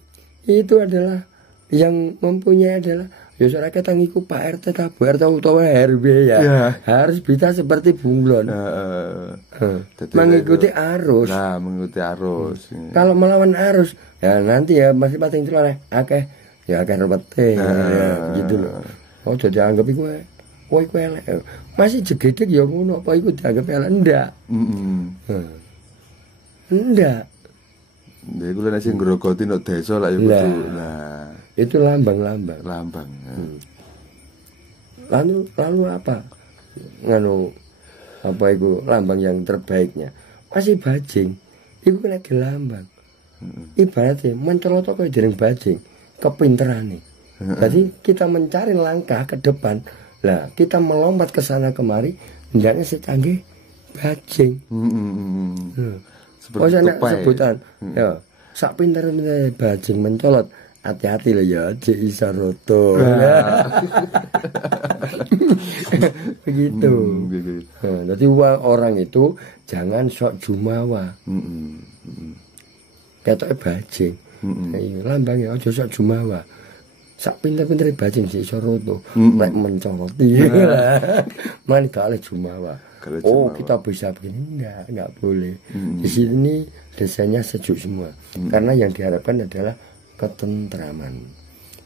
Itu adalah yang mempunyai adalah ya masyarakat yang ikut Pak RT, Bu RT atau RW ya. Harus bisa seperti bunglon. Mengikuti arus. Nah, mengikuti arus. Kalau melawan arus, ya nanti ya masih pating celana akeh ya akeh repete gitu loh. Oh jadi anggap iku kowe elek. Masih jegedeg ya ngono apa iku dianggap elek ndak? Ndak. Nek kula nek sing grogoti nek desa lah ya kudu. Nah, itu lambang-lambang. Lambang. Lalu apa? Nganu apa itu lambang yang terbaiknya? Masih bajing. Iku kena lambang. Ibaratnya mencelotok kaya dereng bajing, kepinterane. Jadi kita mencari langkah ke depan. Lah, kita melompat ke sana kemari, hendaknya secanggih bajing. Oh, sana sebutan. Ya, sak pinter-pinter bajing mencolot. Hati-hati lah ya, cek isa roto. Begitu. Jadi orang itu jangan sok jumawa. Ketoknya bajing. Lambangnya aja sok jumawa. Sak pinter-pinter bajing sih iso roto. Lek mencoloti. Mani gak oleh jumawa. Oh kita bisa begini, enggak boleh. Di sini desanya sejuk semua. Karena yang diharapkan adalah ketentraman,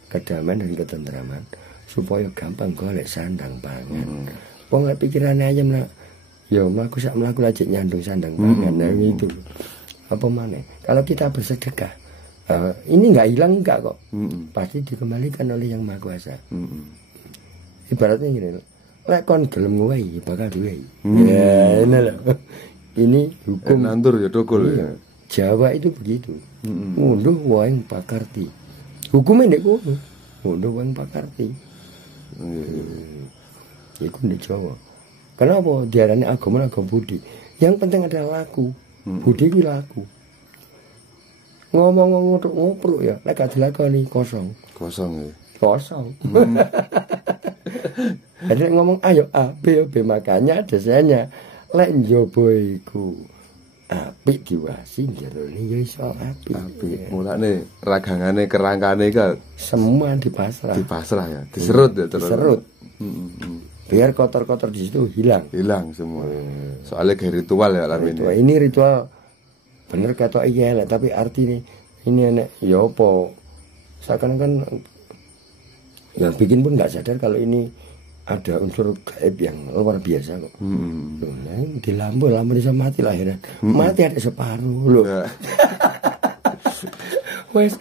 kedamaian dan ketentraman supaya gampang golek sandang pangan. Wong lek pikirane ayam nak, ya mlaku sak mlaku lajek nyandung sandang pangan. Nah itu. Apa maneh? Kalau kita bersedekah, ini enggak hilang enggak kok. Pasti dikembalikan oleh Yang Maha Kuasa. Ibaratnya gini loh. Lek kon gelem ngowahi bakal duwe. Ya, ini loh. Ini hukum nandur ya dokol ya. Jawa itu begitu. Ngunduh wae pakarti. Hukume nek ngono. Ngunduh wae pakarti. Iku nek Jawa. Kenapa diarani agama budi? Yang penting adalah laku. Budi iki laku. Ngomong-ngomong ngoprok ya, lek gak dilakoni kosong. Kosong ya. Kosong. Ada ngomong ayo A, B, makanya desanya lek njaba iku apik diwasi jerone ya iso apik. Mulane ragangane kerangkane ka semua dipasrah. Dipasrah ya, diserut ya terus. Diserut. Biar kotor-kotor di situ hilang. Hilang semua. Soalnya kayak ritual ya Lamin. Ini ritual bener kata iya lah, tapi artinya ini enek ya apa? Seakan-akan yang bikin pun nggak sadar kalau ini ada unsur gaib yang luar biasa kok. Di lampu bisa mati lah akhirnya. Mati ada separuh loh. Wes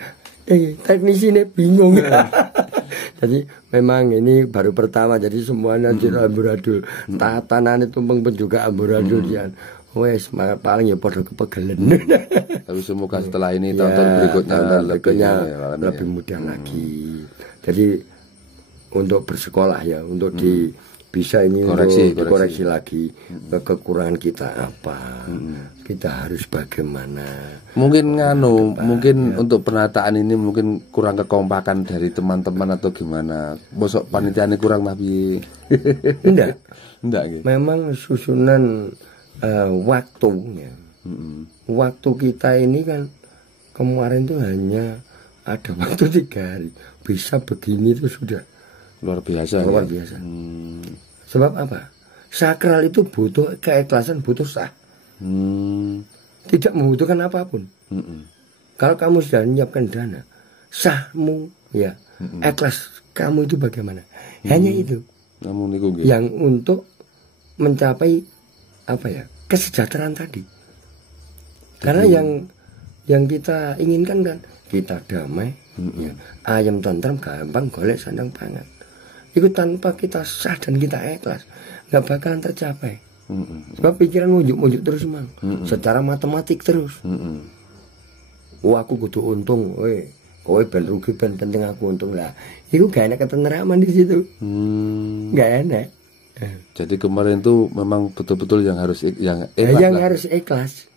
teknisi ini bingung. Jadi memang ini baru pertama, jadi semuanya amburadul. Tatanan tumpeng pun juga amburadul ya. Wes paling ya pada kepegelen. Tapi semoga setelah ini tahun-tahun berikutnya lebih mudah lagi. Jadi untuk bersekolah ya, untuk bisa ini dikoreksi lagi kekurangan kita apa, kita harus bagaimana. Mungkin mungkin untuk penataan ini mungkin kurang kekompakan dari teman-teman atau gimana. Bosok panitiane kurang tapi enggak gitu. Memang susunan waktunya Waktu kita ini kan kemarin tuh hanya ada waktu 3 hari. Bisa begini tuh sudah luar biasa. Luar biasa. Sebab apa? Sakral itu butuh keikhlasan, butuh sah. Tidak membutuhkan apapun. Kalau kamu sudah menyiapkan dana, sahmu ya, ikhlas kamu itu bagaimana? Hanya itu. Yang untuk mencapai apa ya? Kesejahteraan tadi. Karena yang kita inginkan kan kita damai, ya, ayam tentram gampang golek sandang pangan. Itu tanpa kita sah dan kita ikhlas nggak bakalan tercapai. Sebab pikiran mujuk-mujuk terus mang, secara matematik terus. Aku kudu untung, kowe ben rugi ben penting aku untung lah. Itu gak enak ketenteraman di situ. Gak enak. Jadi kemarin tuh memang betul-betul yang harus ikhlas. Harus ikhlas.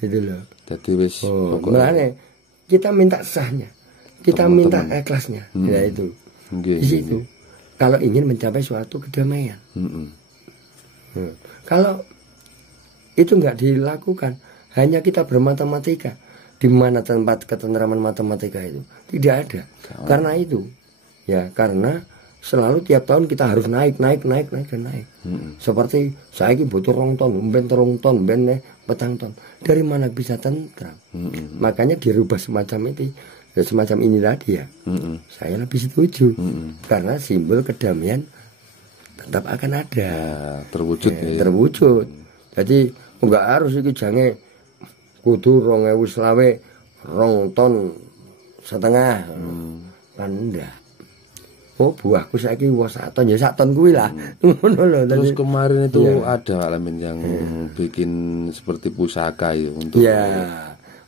Gitu loh. Jadi wis makanya kita minta sahnya. Kita minta ikhlasnya. Ya itu. Di situ. Kalau ingin mencapai suatu kedamaian. Kalau itu nggak dilakukan, hanya kita bermatematika. Di mana tempat ketenteraman matematika itu? Tidak ada. Karena itu, ya karena selalu tiap tahun kita harus naik. Seperti saya ini butuh 2 ton, ben 3 ton, ben petang ton. Dari mana bisa tentram? Makanya dirubah semacam itu, semacam ini tadi ya. Saya lebih setuju. Karena simbol kedamaian tetap akan ada, terwujud. Terwujud. Jadi enggak harus iki jange kudu 2020 2 ton setengah. Kan enggak. Oh buahku saiki wis 1 ton ya 1 ton kuwi lah. Ngono lho. Terus kemarin itu ada Alamin yang bikin seperti pusaka ya untuk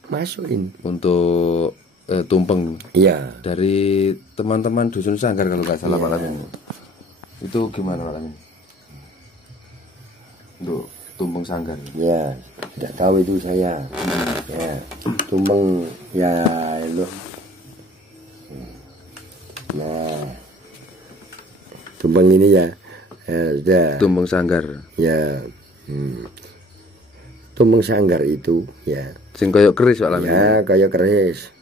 masukin untuk tumpeng. Iya. Dari teman-teman dusun Sanggar kalau nggak salah Pak Alamin. Itu gimana Pak Alamin? Untuk tumpeng Sanggar. Ya, tidak tahu itu saya. Ya, tumpeng ya itu. Nah, tumpeng ini ya, sudah. Tumpeng Sanggar. Ya, tumpeng Sanggar itu ya. Sing kayak keris Pak Alamin. Ya, kayak keris.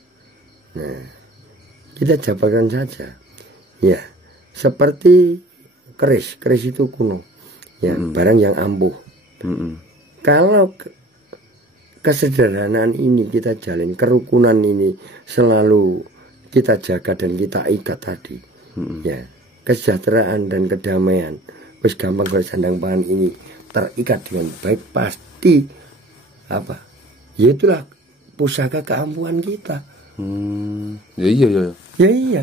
Nah, kita jabarkan saja. Ya, seperti keris itu kuno. Ya, barang yang ampuh. Kalau kesederhanaan ini kita jalin, kerukunan ini selalu kita jaga dan kita ikat tadi. Ya, kesejahteraan dan kedamaian wis gampang kalau sandang pangan ini terikat dengan baik, pasti apa? Ya itulah pusaka keampuhan kita. Ya iya.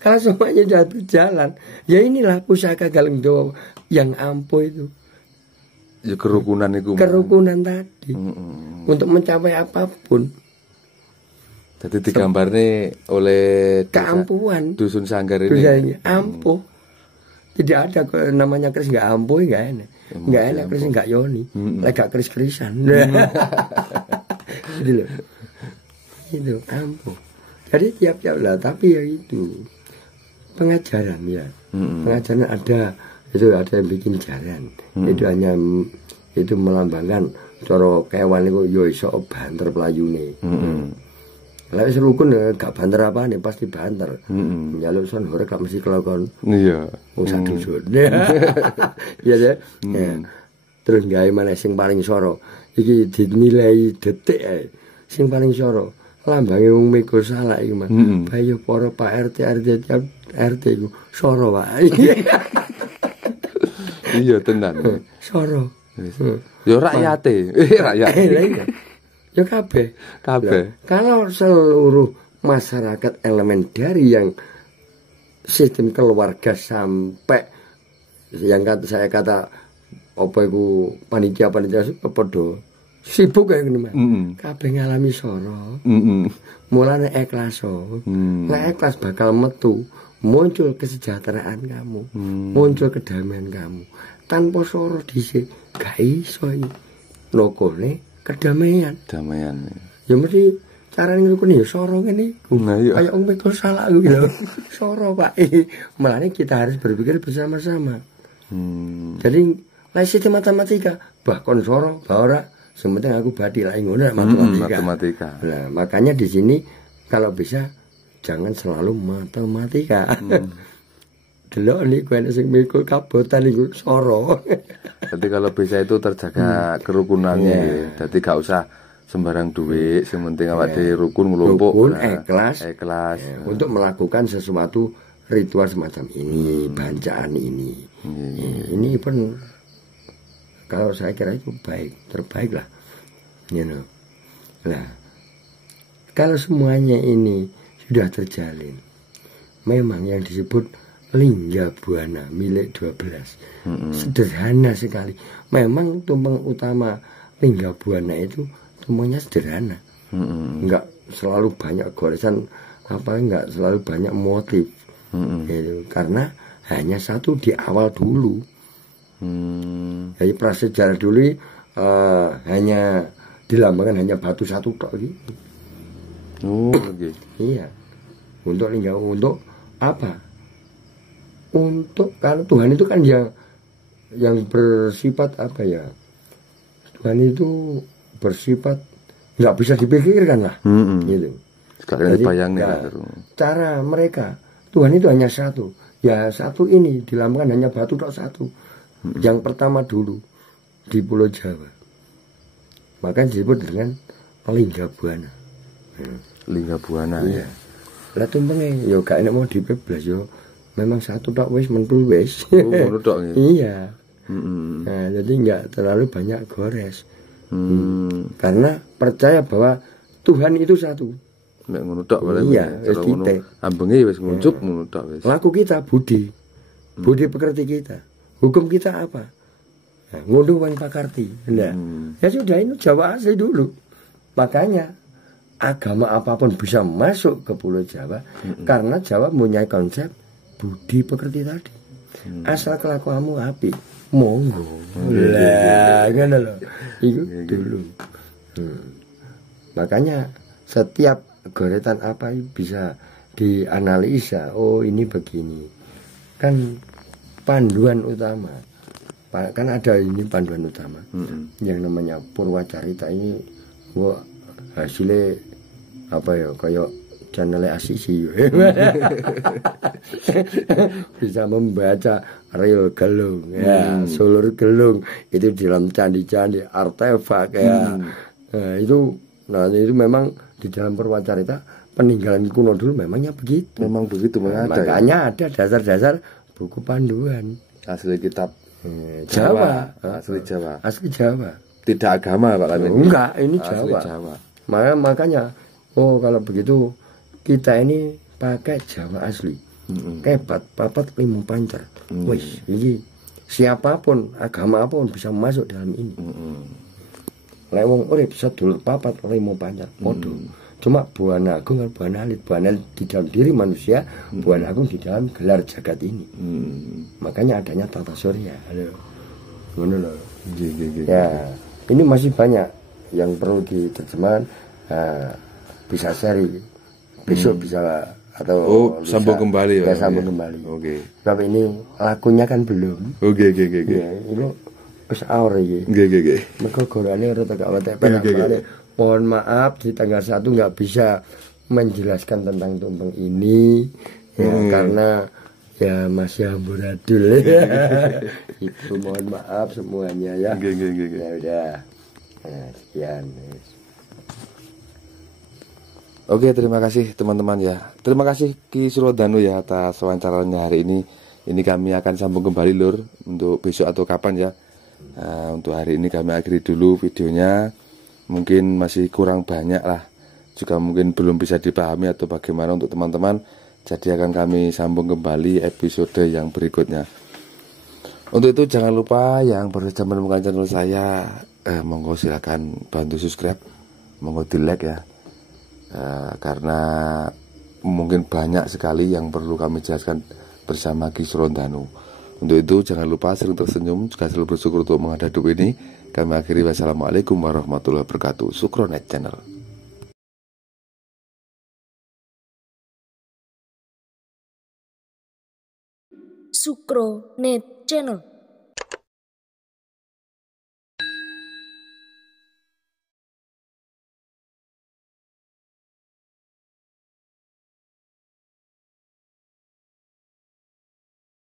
Kalau semuanya sudah berjalan, ya inilah pusaka Galeng Dawa yang ampuh itu. Ya kerukunan itu. Kerukunan tadi. Untuk mencapai apapun. Jadi digambarnya oleh keampuhan dusun Sanggar ini. Ampuh. Tidak ada namanya keris nggak ampuh, nggak enak. Nggak enak keris nggak yoni. Lega keris-kerisan. Gitu loh. Itu ampuh. Jadi tiap-tiap lah, tapi ya itu pengajaran ya. Pengajaran ada yang bikin jaran. Itu hanya itu melambangkan cara kewan itu yo iso banter pelayune. Lah wis rukun gak banter apane pasti banter. Njaluk son horek gak mesti kelakon. Iya. Wong sak dusun. Iya ya. Terus gawe maneh sing paling soro. Iki dinilai detik ae. Sing paling soro lambange wong mego salah iki, Mas. Bayo para Pak RT iku soro wae. Iya tenan. Soro. Yo rakyate, rakyat. Ya kabeh. Kalau seluruh masyarakat elemen dari yang sistem keluarga sampai yang saya kata apa iku panitia padha sibuk kayak gini Mas. Kabeh ngalami soro. Mulane ikhlas. Nek ikhlas bakal metu, muncul kesejahteraan kamu, muncul kedamaian kamu. Tanpa soro dhisik gak iso iki. Lokone kedamaian. Ya mesti carane ngrukuni ya soro ngene iku. Kayak wong mekon salah gitu. Soro Pak. Mulane kita harus berpikir bersama-sama. Jadi Lah sistem matematika, bahkan soro, bahora, sementing aku badi lah ngono matematika. Nah, makanya di sini kalau bisa jangan selalu matematika. Delok niku enek sing mikul kabotan niku soro. Jadi kalau bisa itu terjaga kerukunannya. Jadi gak usah sembarang duit, sementing awak dhewe rukun ngelompok. Rukun, ikhlas. Untuk melakukan sesuatu ritual semacam ini, bacaan ini. Ini pun kalau saya kira itu terbaik lah. Nah, kalau semuanya ini sudah terjalin, memang yang disebut Lingga Buana milik 12 sederhana sekali. Memang tumpeng utama Lingga Buana itu tumpengnya sederhana, enggak selalu banyak goresan, enggak selalu banyak motif, gitu. Karena hanya satu di awal dulu. Jadi prasejarah dulu hanya dilambangkan hanya batu satu tok gitu. Iya. Untuk lingga, untuk apa? Untuk karena Tuhan itu kan yang bersifat apa ya? Tuhan itu bersifat nggak bisa dipikirkan lah, gitu. Jadi cara mereka Tuhan itu hanya satu. Ya satu ini dilambangkan hanya batu tok satu. Yang pertama dulu di Pulau Jawa, maka disebut dengan Lingga Buana. Lingga Buana ya. Lah tumpenge yo gak enak mau dibebas yo. Memang satu tok wis mentul wis. Ngono tok ya. Iya. Nah, jadi enggak terlalu banyak gores. Karena percaya bahwa Tuhan itu satu. Nek ngono tok berarti. Iya, wis titik. Ambenge wis nguncuk ngono tok wis. Laku kita budi. Budi pekerti kita. Hukum kita apa? Nah, ngunduh wong pakarti. Nah, ya sudah ini Jawa asli dulu. Makanya agama apapun bisa masuk ke Pulau Jawa karena Jawa punya konsep budi pekerti tadi. Asal kelakuanmu api, monggo. Lah, ngono lho. Iku dulu. Makanya setiap goretan apa bisa dianalisa. Oh, ini begini. Kan panduan utama. Kan ada ini panduan utama. Yang namanya Purwacarita ini hasilnya apa ya, kayak channel Asisi. Bisa membaca real gelung ya, sulur gelung itu di dalam candi-candi artefak ya. Nah itu memang di dalam Purwacarita peninggalan kuno dulu memangnya begitu. Memang begitu, makanya ada dasar-dasar buku panduan asli kitab Jawa. Asli Jawa. Tidak agama Pak Lamin. Enggak, ini Jawa. Makanya kalau begitu kita ini pakai Jawa asli. Kepat, papat, limu pancar. Wis, ini siapapun, agama apapun bisa masuk dalam ini. Lewong urip sedulur papat, limu pancar. Podo. Cuma Buana Agung dan Buana Alit. Buana di dalam diri manusia, Buana Agung di dalam gelar jagat ini. Makanya adanya tata surya. Ngono lho. Ya, ini masih banyak yang perlu diterjemahkan. Bisa seri besok bisa atau sambung kembali ya, sambung kembali. Oke. Tapi ini lakunya kan belum. Oke. Ya, ini wis awur iki. Nggih. Mergo gorane ora tak wetek. Mohon maaf di tanggal 1 nggak bisa menjelaskan tentang tumpeng ini ya, karena ya masih amburadul. Itu mohon maaf semuanya ya. Nggih. Ya udah. Nah, sekian. Oke, terima kasih teman-teman ya. Terima kasih Ki Surodanu ya atas wawancaranya hari ini. Ini kami akan sambung kembali Lur untuk besok atau kapan ya. Untuk hari ini kami akhiri dulu videonya. Mungkin masih kurang banyak lah. Juga mungkin belum bisa dipahami atau bagaimana untuk teman-teman. Jadi akan kami sambung kembali episode yang berikutnya. Untuk itu jangan lupa yang baru saja menemukan channel saya, monggo silakan bantu subscribe, monggo di like ya. Karena mungkin banyak sekali yang perlu kami jelaskan bersama Ki Surodanu. Untuk itu jangan lupa sering tersenyum, juga selalu bersyukur untuk menghadapi hidup ini. Kami akhiri, wassalamualaikum warahmatullahi wabarakatuh. Sukronet Channel. Sukronet Channel.